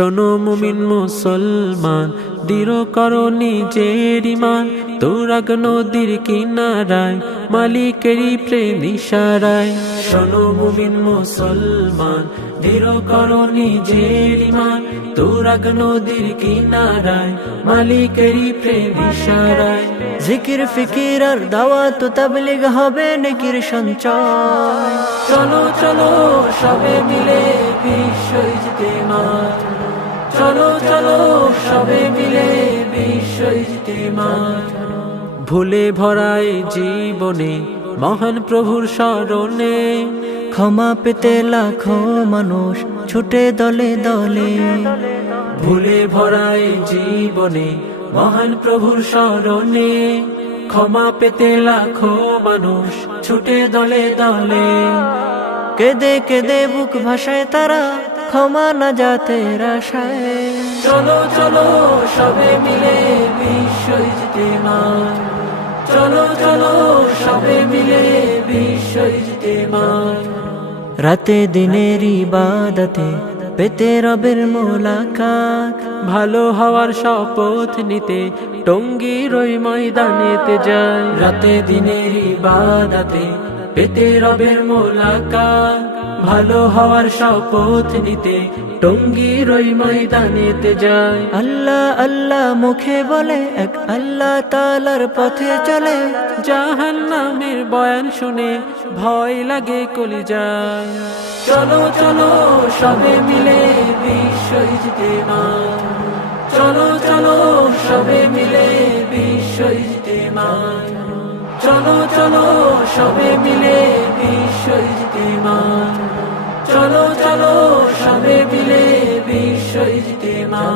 শোনো মুমিন মুসলমান, দৃঢ় করো নিজের ঈমান। তুরাগ নদীর কিনারায় মালিকেরই প্রেম ইশারায়। শোনো মুমিন মুসলমান, দৃঢ় করো নিজের ঈমান। তুরাগ নদীর কিনারায় মালিকেরই প্রেম ইশারায়। জিকির ফিকির আর দাওয়াত তাবলীগ হবে নেকির সঞ্চয়। চলো চলো সবে মিলে বিশ্ব ইজতেমা। চলো চলো সবে মিলে বিশ্ব ইজতেমা। ভুলে ভরায় জীবনে মহান প্রভুর স্মরণে। ক্ষমা পেতে লাখো মানুষ ছুটে দলে দলে। ভুলে ভরায় জীবনে মহান প্রভুর স্মরণে। ক্ষমা পেতে লাখো মানুষ ছুটে দলে দলে। কেঁদে কেঁদে বুক ভাসায় তারা ক্ষমা না জাতের আশায়। চলো চলো সবে মিলে বিশ্ব ইজতেমা। চলো চলো সবে মিলে বিশ্ব ইজতেমা। রাতে দিনের ইবাদতে পেতে রবের মোলাকাত। ভালো হওয়ার শপথ নিতে টঙ্গীর ওই ময়দানেতে যায়। রাতে দিনের ইবাদতে পেতে রবের মোলাকাত। ভালো হওয়ার শপথ নিতে টঙ্গীর ওই ময়দানেতে যায়। আল্লাহ আল্লাহ মুখে বলে এক আল্লাহ তাআলার পথে চলে। জাহান্নামের বয়ান শুনে ভয় লাগে কলিজায়। চলো চলো সবে মিলে বিশ্ব ইজতেমা। চলো চলো সবে মিলে বিশ্ব ইজতেমা। চলো চলো সবে মিলে বিশ্ব ইজতেমা। চলো চলো সবে মিলে বিশ্ব ইজতেমা।